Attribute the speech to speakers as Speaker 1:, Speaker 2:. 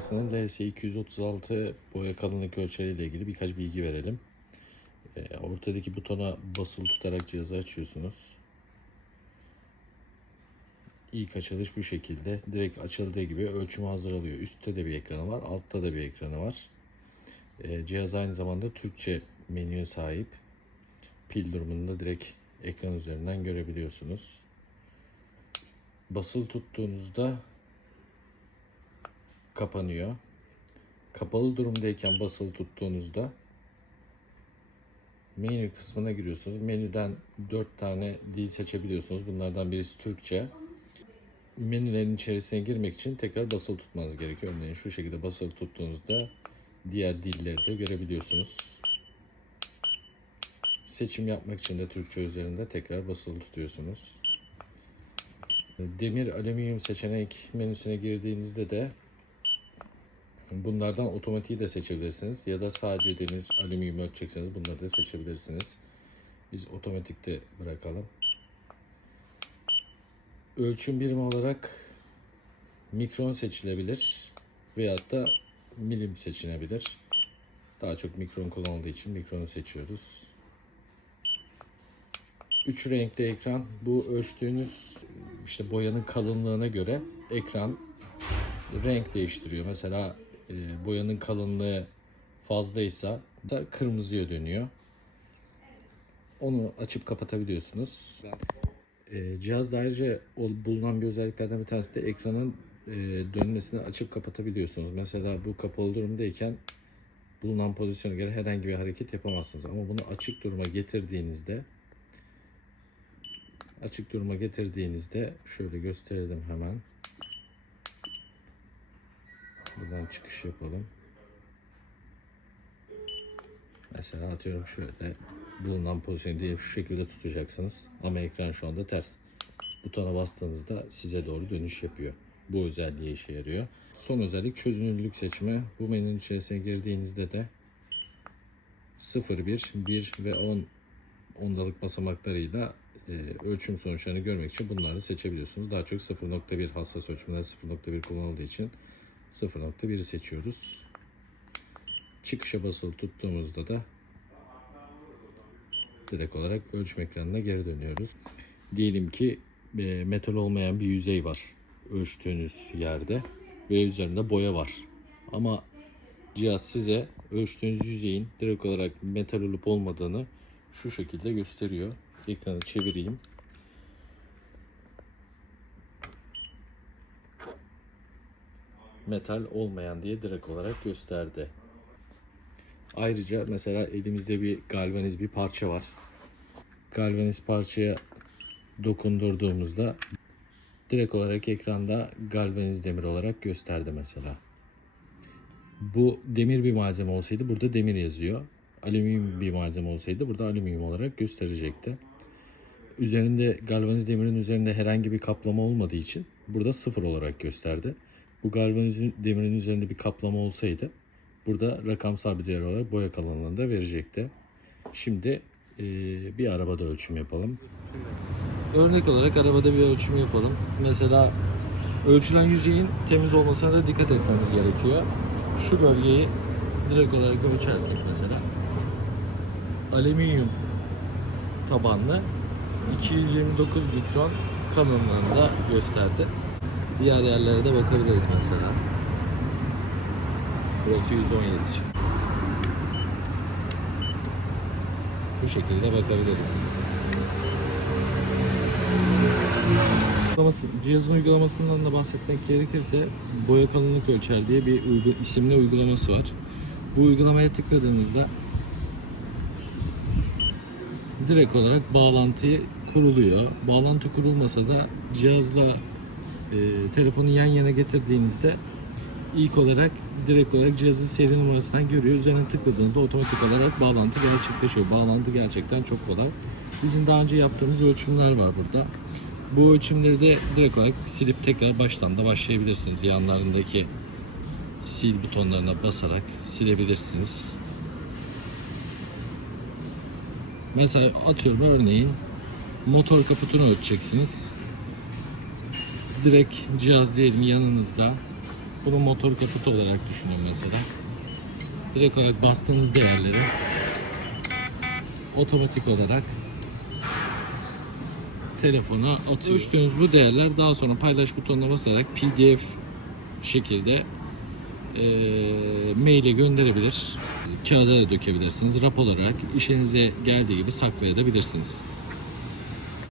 Speaker 1: markasının LS236 boya kalınlık ölçeri ile ilgili birkaç bilgi verelim. Ee, ortadaki butona basılı tutarak cihazı açıyorsunuz. İlk açılış bu şekilde. Direkt açıldığı gibi ölçümü hazır alıyor. Üstte de bir ekranı var, altta da bir ekranı var. Ee, cihaz aynı zamanda Türkçe menüye sahip. Pil durumunu da direkt ekran üzerinden görebiliyorsunuz. Basılı tuttuğunuzda kapanıyor. Kapalı durumdayken basılı tuttuğunuzda menü kısmına giriyorsunuz. Menüden 4 tane dil seçebiliyorsunuz. Bunlardan birisi Türkçe. Menülerin içerisine girmek için tekrar basılı tutmanız gerekiyor. Örneğin şu şekilde basılı tuttuğunuzda diğer dilleri de görebiliyorsunuz. Seçim yapmak için de Türkçe üzerinde tekrar basılı tutuyorsunuz. Demir alüminyum seçenek menüsüne girdiğinizde de bunlardan otomatiği de seçebilirsiniz ya da sadece demir alüminyum ölçecekseniz bunları da seçebilirsiniz. Biz otomatikte bırakalım. Ölçüm birimi olarak mikron seçilebilir veyahut da milim seçilebilir. Daha çok mikron kullanıldığı için mikronu seçiyoruz. Üç renkli ekran. Bu ölçtüğünüz işte boyanın kalınlığına göre ekran renk değiştiriyor. Mesela e, boyanın kalınlığı fazlaysa da kırmızıya dönüyor. Onu açıp kapatabiliyorsunuz. E, cihazda ayrıca bulunan bir özelliklerden bir tanesi de ekranın e, dönmesini açıp kapatabiliyorsunuz. Mesela bu kapalı durumdayken bulunan pozisyona göre herhangi bir hareket yapamazsınız. Ama bunu açık duruma getirdiğinizde açık duruma getirdiğinizde şöyle gösterelim hemen. Buradan çıkış yapalım. Mesela atıyorum şöyle bulunan pozisyonu diye şu şekilde tutacaksınız. Ama ekran şu anda ters. Butona bastığınızda size doğru dönüş yapıyor. Bu özelliğe işe yarıyor. Son özellik çözünürlük seçme. Bu menünün içerisine girdiğinizde de 0, 1, 1 ve 10 ondalık basamaklarıyla e, ölçüm sonuçlarını görmek için bunları seçebiliyorsunuz. Daha çok 0.1 hassas ölçümler 0.1 kullanıldığı için 0.1'i seçiyoruz. Çıkışa basılı tuttuğumuzda da direkt olarak ölçüm ekranına geri dönüyoruz. Diyelim ki e, metal olmayan bir yüzey var ölçtüğünüz yerde ve üzerinde boya var. Ama cihaz size ölçtüğünüz yüzeyin direkt olarak metal olup olmadığını şu şekilde gösteriyor. Ekranı çevireyim. Metal olmayan diye direkt olarak gösterdi. Ayrıca mesela elimizde bir galvaniz bir parça var. Galvaniz parçaya dokundurduğumuzda direkt olarak ekranda galvaniz demir olarak gösterdi mesela. Bu demir bir malzeme olsaydı burada demir yazıyor. Alüminyum bir malzeme olsaydı burada alüminyum olarak gösterecekti. Üzerinde galvaniz demirin üzerinde herhangi bir kaplama olmadığı için burada sıfır olarak gösterdi. Bu galvaniz demirin üzerinde bir kaplama olsaydı burada rakamsal bir değer olarak boya kalınlığını da verecekti. Şimdi e, bir arabada ölçüm yapalım. Örnek olarak arabada bir ölçüm yapalım. Mesela ölçülen yüzeyin temiz olmasına da dikkat etmemiz gerekiyor. Şu bölgeyi direkt olarak ölçersek mesela alüminyum tabanlı 229 mikron kalınlığında gösterdi. Diğer yerlere de bakabiliriz mesela. Burası 117 için. Bu şekilde bakabiliriz. Cihazın uygulamasından da bahsetmek gerekirse boya kalınlık ölçer diye bir uygu, isimli uygulaması var. Bu uygulamaya tıkladığınızda direkt olarak bağlantıyı kuruluyor. Bağlantı kurulmasa da cihazla telefonu yan yana getirdiğinizde ilk olarak direkt olarak cihazın seri numarasından görüyor. Üzerine tıkladığınızda otomatik olarak bağlantı gerçekleşiyor. Bağlantı gerçekten çok kolay. Bizim daha önce yaptığımız ölçümler var burada. Bu ölçümleri de direkt olarak silip tekrar baştan da başlayabilirsiniz. Yanlarındaki sil butonlarına basarak silebilirsiniz. Mesela atıyorum örneğin motor kaputunu ölçeceksiniz. Direkt cihaz diyelim yanınızda. Bunu motor kaput olarak düşünün mesela. Direkt olarak bastığınız değerleri otomatik olarak telefona atıyor. Ölçtüğünüz bu değerler daha sonra paylaş butonuna basarak PDF şekilde e, maile gönderebilir. Kağıda da dökebilirsiniz. Rap olarak işinize geldiği gibi saklayabilirsiniz.